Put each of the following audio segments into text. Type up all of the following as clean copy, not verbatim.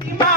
Hare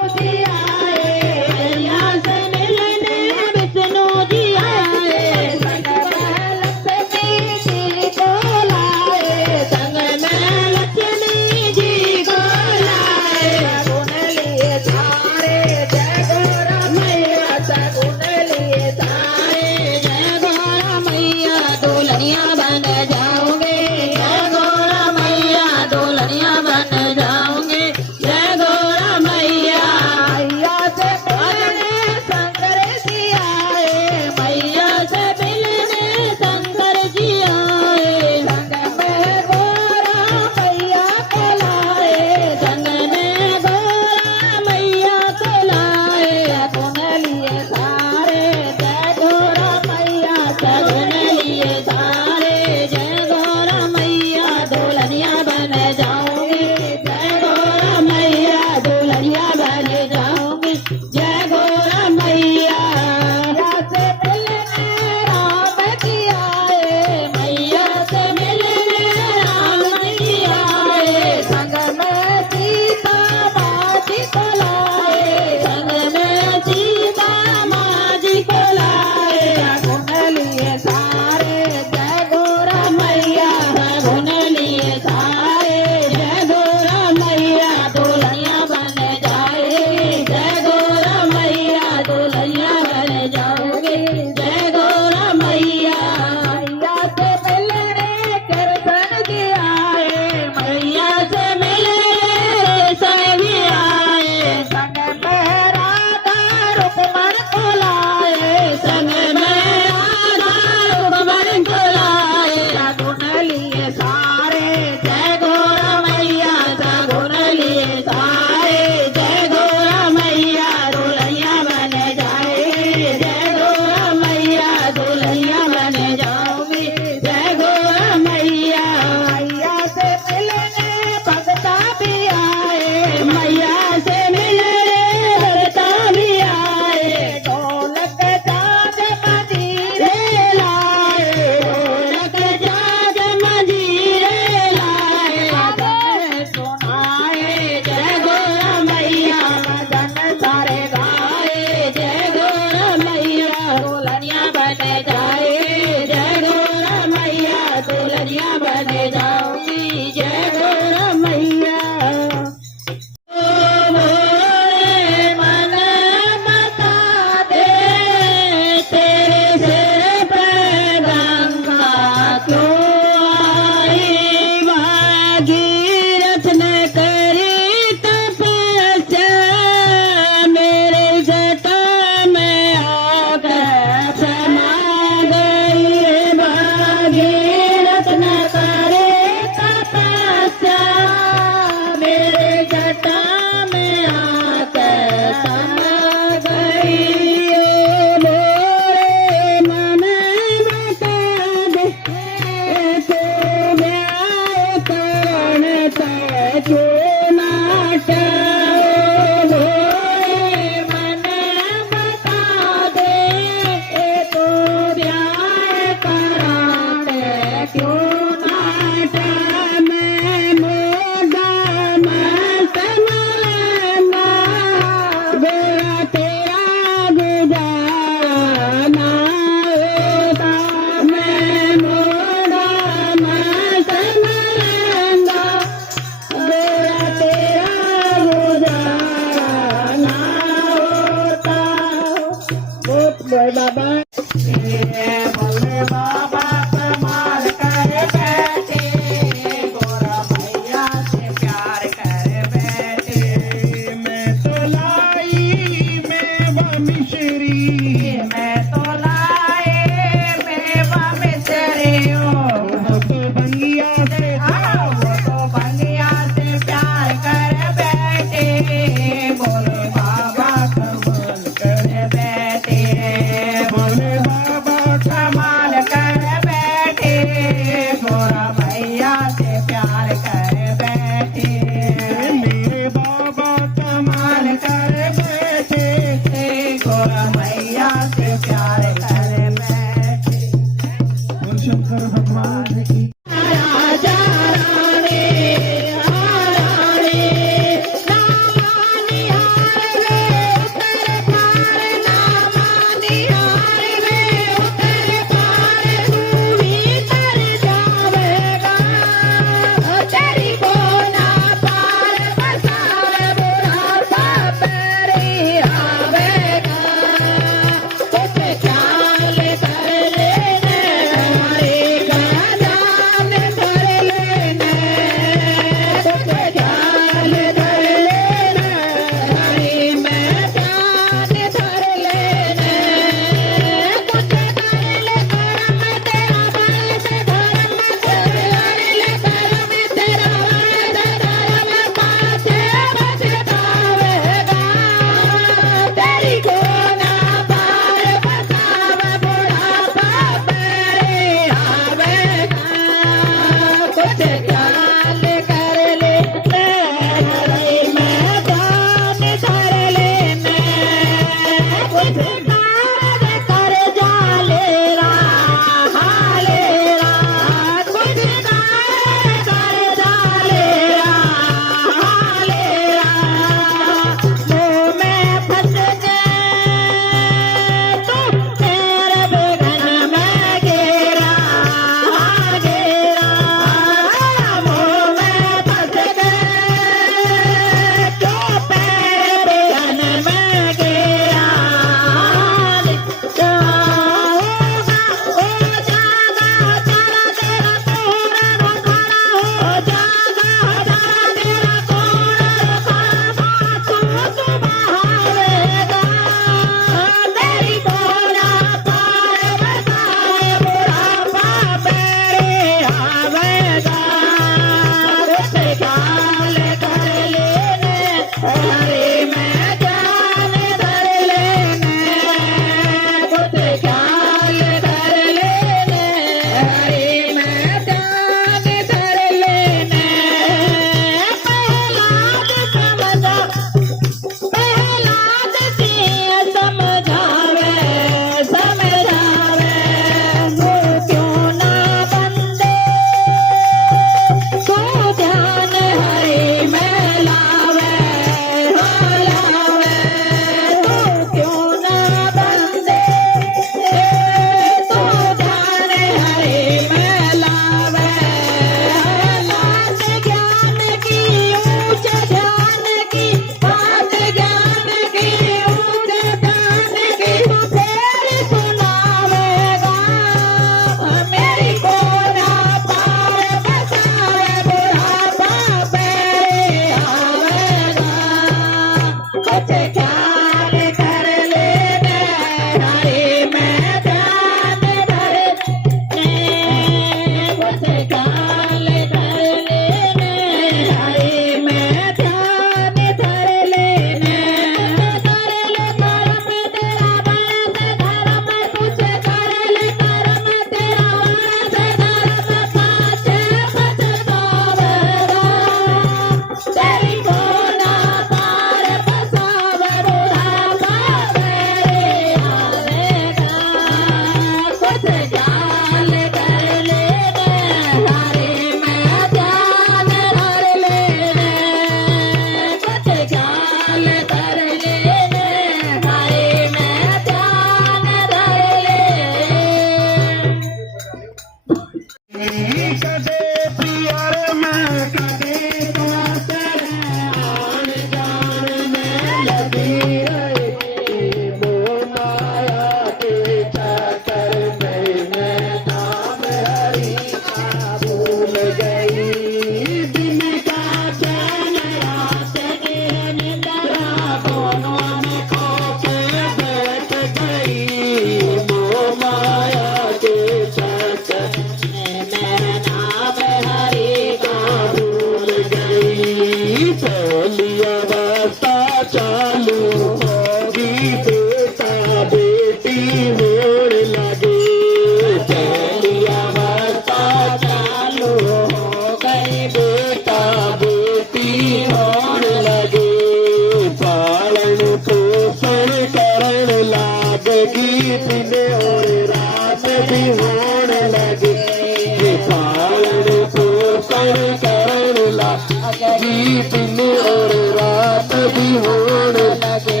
दिन और रात भी होने लगे।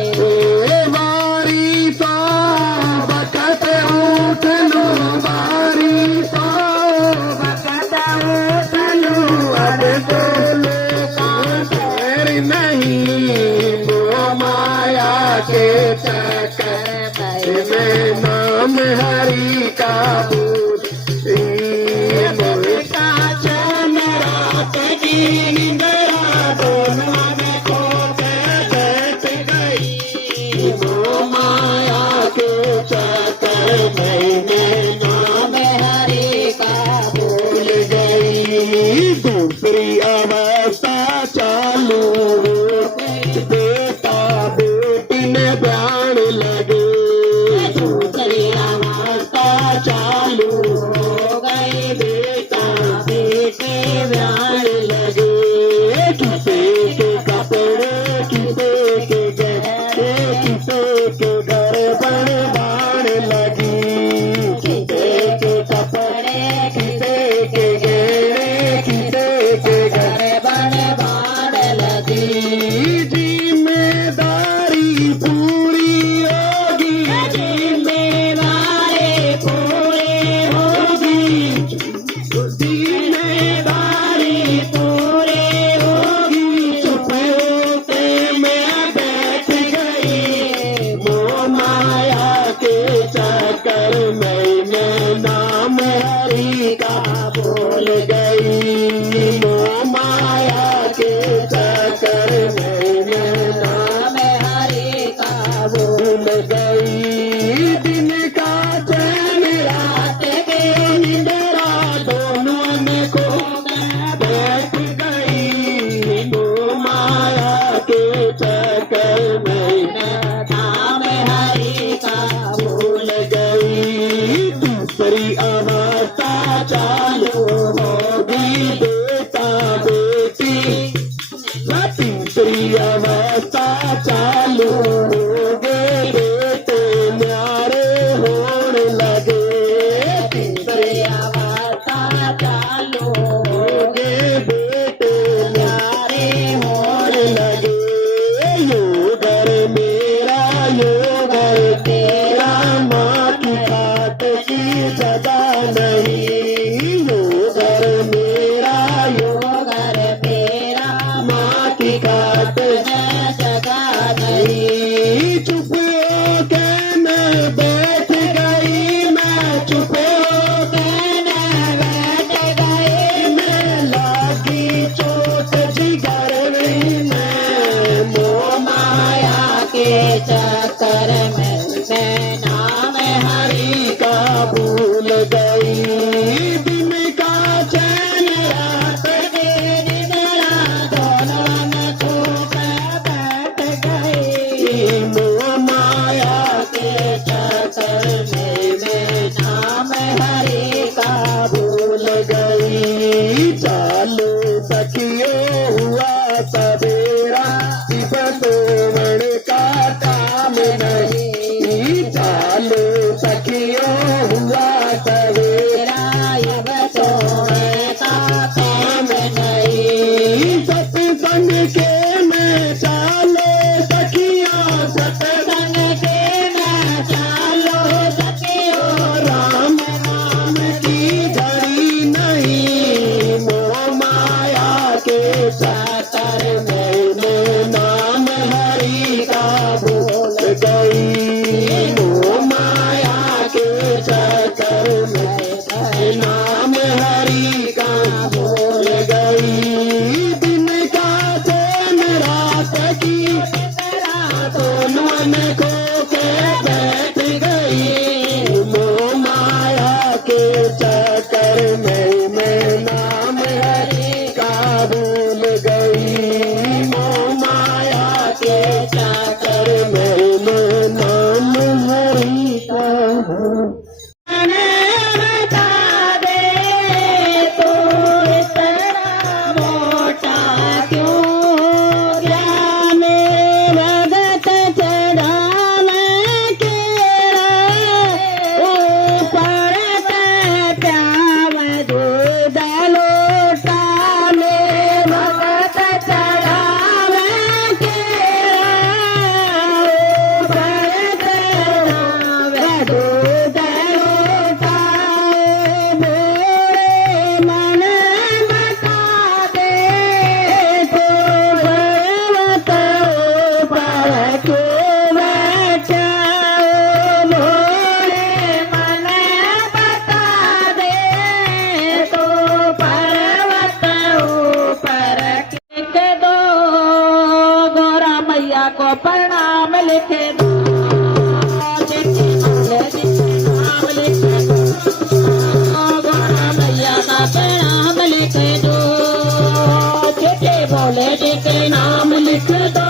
बारी तो बकत उठ लो, बारी तो बकत उठ लो, अब बोले कांटेर नहीं वो माया के चक्कर में नाम हरि का दूसरी अवस्था चालू बेटा बेटी में प्राण लगे। दूसरी अवस्था चालू हो गई, बेटा बेटे प्राण लगे। किसे के कपड़े, किसे के गहरे, किसे के घर बनवान लगी। किसे के कपड़े, किसे के जिम्मेदारी पूरी होगी, जिम्मेदारी पूरी होगी, जिम्मेदारी पूरी होगी। चुप होके मैं बैठ गई, वो माया के चक्कर में मैं नाम हरि का भूल गई। वो माया के चक्कर में मैं नाम हरि का भूल गई। दिन का चैन रात के निंद्रा दोनों में खो बैठ गई। वो माया के चक्कर में मैं नाम हरि का भूल गई। दूसरी अवस्था चालू होगी, बेटा बेटी। तीसरी अवस्था चालू हो गए, बेटे न्यारे होने लगे। तीसरी अवस्था चालू हो गए, बेटे न्यारे होने लगे। यो घर मेरा, यो घर तेरा, माँ की खाट की जगह नहीं। यो घर मेरा, यो घर तेरा, माँ की खाट जगह नहीं। चुप होके मैं बैठ गई, मैं चुप होके मैं बैठ गई। मैं लागी चोट जिगर में, मैं मोह माया के चक्कर में मैं नाम हरि का भूल गई दिन का चैन रात तेरी मेरा दोनों न छूट बैठ गई मोह माया के चक्कर में मैं नाम हरि का भूल गई चालो सखियो हुआ सवेरा शिव तोरण का काम नहीं चालो सखियो हुआ सवेरा अब तोड़ने का काम नहीं सत्संग के में चालो सखिया सत्संग के मैं चालो सखियो राम नाम की धरी नहीं मोह माया के चक्कर में नाम हरि का भूल गई मोह माया के चक्कर में नाम हरि का भूल गई दिन का चैन रात की तो मन को के बैठ गई मोह माया के चक्कर में मैं नाम हरि का भूल गई मोह माया के चक्कर में मैं नाम हरि का भूल बता दे तू इतना मोटा क्यों क्या मेरे भगत चढ़ाने के ऊपर प्याव दूध लोटा में भगत चढ़ावे के ऊपर प्याव दूध लोटा मेरे मन बता दे तो भगवत ऊपर क्यों बैठा मोरे मन बता दे तो पर्वत ऊपर लिख दो गोरा मैया को प्रणाम लिख दो चिट्ठी बोले चिट्ठी नाम लिख दो गोरा मैया का प्रणाम लिख दो चिट्ठी बोले चिट्ठी नाम लिख दो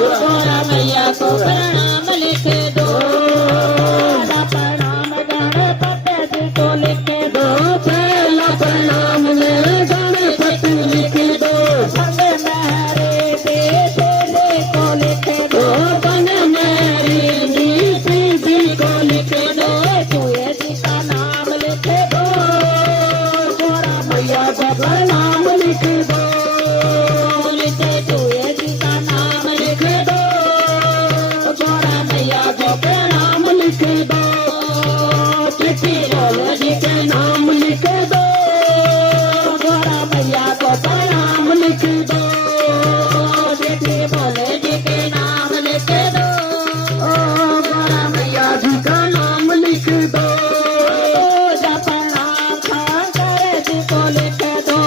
गोरा मैया को प्रणाम लिख दो प्रणाम गणपति जी को लिख दो पहला प्रणाम में गणपति लिख दो संग मेरे तेरे को लिख दो बन मेरी नीति को लिख दो चूहे जी का नाम लिख दो गोरा मैया का प्रणाम लिख दो लिख चूहे जी का नाम लिख दो गोरा मैया को प्रणाम लिख दो चिट्ठी बोलो जी के नाम लिख दो गोरा मैया को प्रणाम लिख दो चिट्ठी बोले जी के नाम लिख दो गोरा मैया जी का नाम लिख दो पूजा प्रणाम शंकर जी को लिख दो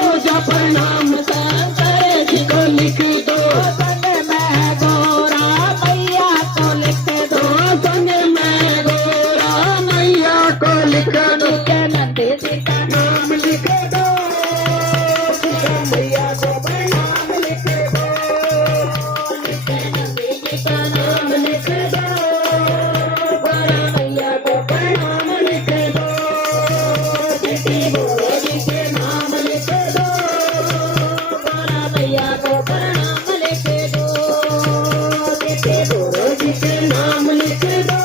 पूजा प्रणाम शंकर जी को लिख दो संग में गोरा मैया को लिख दो संग में गोरा मैया को लिख दो नंद जी का नाम लिख दो मैया को प्रणाम लिख दो नंद जी का नाम लिख दो गोरा मैया को प्रणाम लिख दो चिट्ठी बोलो जी के नाम लिख दो गोरा मैया को प्रणाम लिख दो चिट्ठी बोलो जी के नाम लिख दो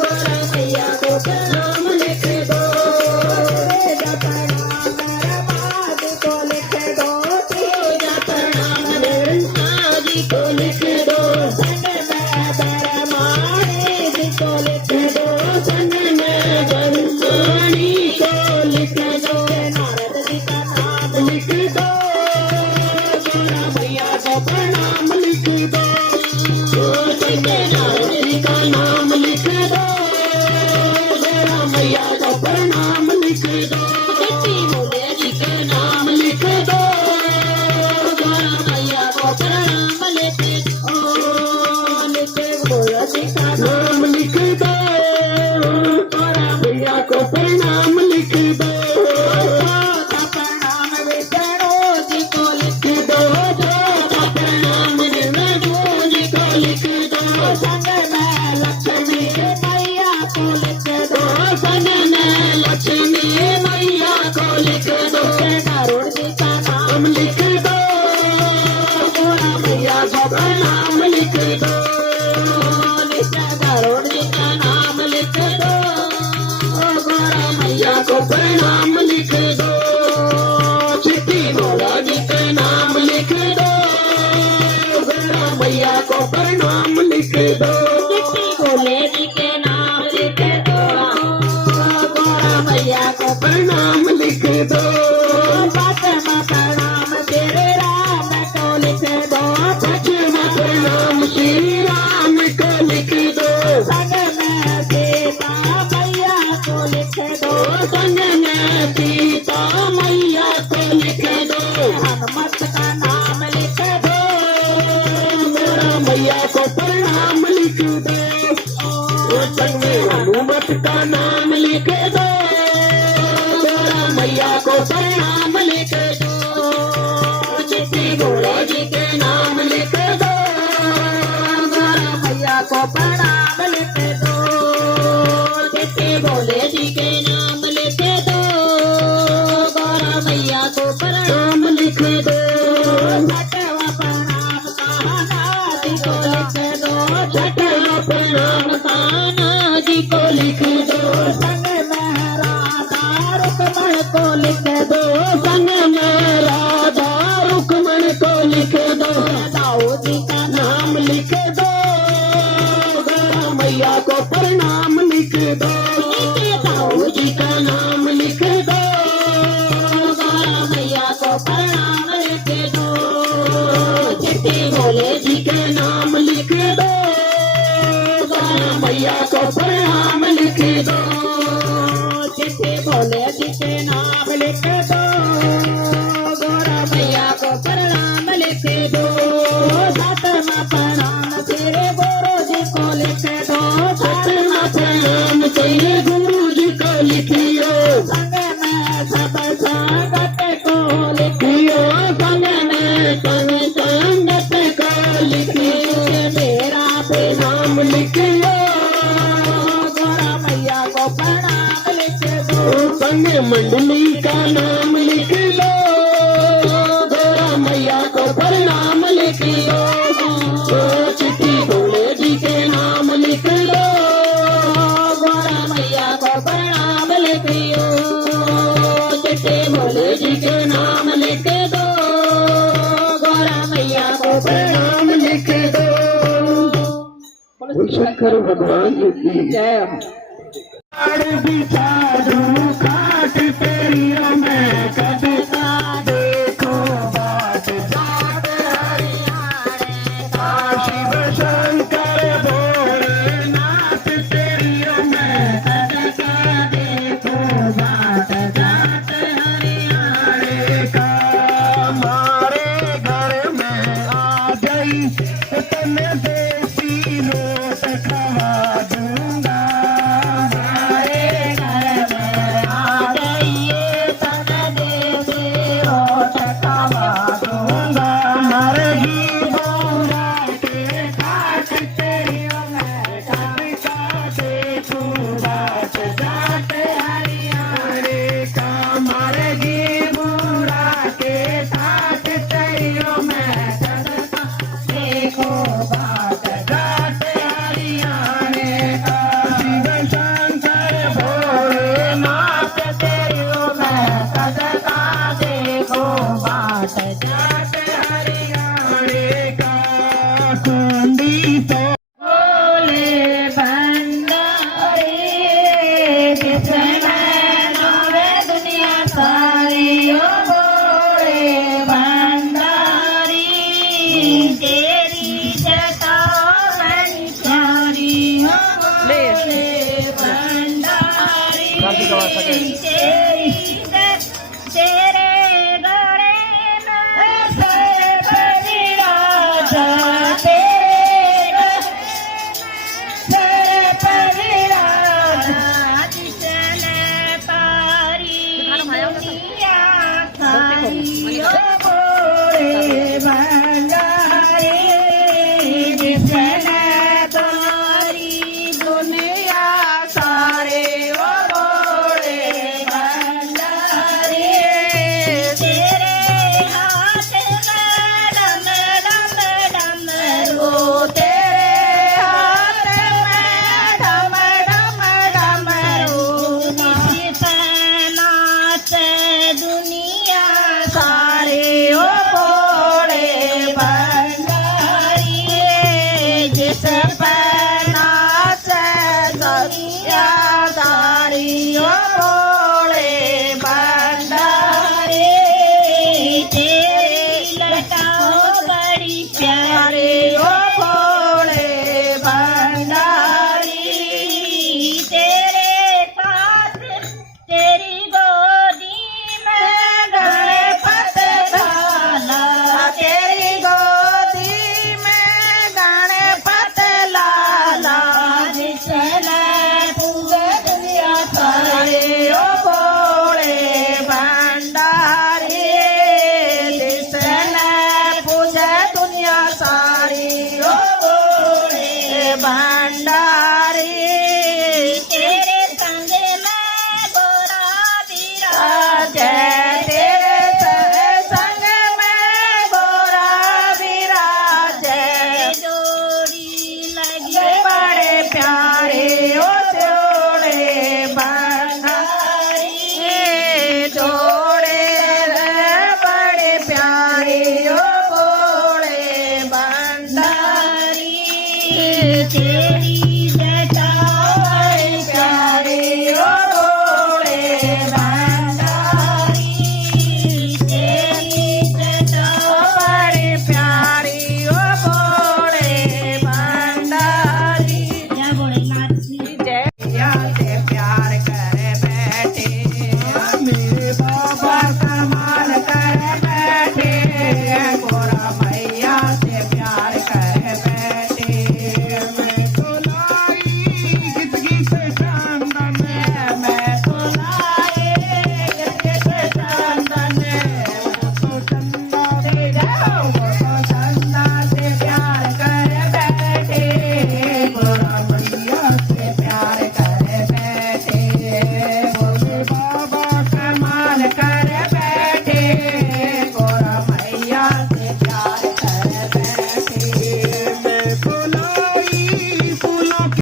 गोरा मैया को प्रणाम लिख दो पूजा प्रणाम दरबार को लिख दो पूजा प्रणाम दरबार जी को लिख दो संग में दरबारी जी को लिख दो संग में बरसानी को लिख दो नारद जी का नाम लिख दो गोरा मैया को प्रणाम लिख दो नारद जी का नाम लिख दो गोरा मैया को प्रणाम लिख दो चिट्ठी बोले जी के नाम लिख दो गोरा मैया को प्रणाम लिख दो लिख दो, नित्य गरुड़ जी का नाम लिख दो, गौरा मैया को प्रणाम लिख दो, चिट्ठी भोला जी के नाम लिख दो, गौरा मैया को प्रणाम लिख दो, चिट्ठी भोले जी के नाम लिख दो, गौरा मैया को प्रणाम लिख दो, पाँचवा प्रणाम तेरे राम को लिख दो, पाँचवा प्रणाम श्री राम को लिख दो, संग में सीता मैया को लिख दो, संग में सीता मैया को लिख दो, हनुमत का नाम लिख दो, गौरा मैया को प्रणाम लिख दो, संग में हनुमत का नाम लिख दो, गौरा मैया को प्रणाम लिख दो, चिट्ठी भोला जी के नाम लिख दो, गौरा मैया को प्रणाम लिख दो, चिट्ठी भोले जी के नाम लिख दो, गौरा मैया को प्रणाम नाम लिख दो, छठवा प्रणाम कान्हा जी को लिख दो, छठवा प्रणाम कान्हा जी को लिख दो, संग में राधा रुक्मण को लिख दो, संग में राधा रुक्मण को लिख दो, दाऊ जी का नाम लिख दो, गौरा मैया को प्रणाम लिख दो, दाऊ जी का नाम लिख दो, गौरा मैया को प्रणाम लिख दो, चिट्ठी भोले जी के नाम लिख दो, गौरा मैया को प्रणाम लिख दो, चिट्ठी भोले जी के नाम लिख दो, गौरा मैया को प्रणाम लिख दो, सातवां प्रणाम तेरे गुरु जी को लिख दो, छठवां प्रणाम तेरे गुरु जी को लिखियो, संग में सब संगत को लिखियो, संग में संग संगत को लिखियो, मेरा भी नाम लिखियो, गौरा मैया को प्रणाम लिख दो, संग मंडली का नाम लिख लो, गौरा मैया को प्रणाम लिख लो, चिट्ठी भोले जी के नाम लिख लो, गौरा मैया को प्रणाम लिख दो, चिट्ठी भोले जी के नाम लिख दो, गौरा मैया को प्रणाम लिख दो, शंकर भगवान की जय हो। बिचारू काट तेरियों में कदका देखो बात जात हरियाणे का, शिव शंकर भोलेनाथ तेरियों में कदका देखो बात जात हरियाणे का, हमारे घर में आ गई तने देसी नोट खवा दूंगा, जाते हरियाणे का, कुंडी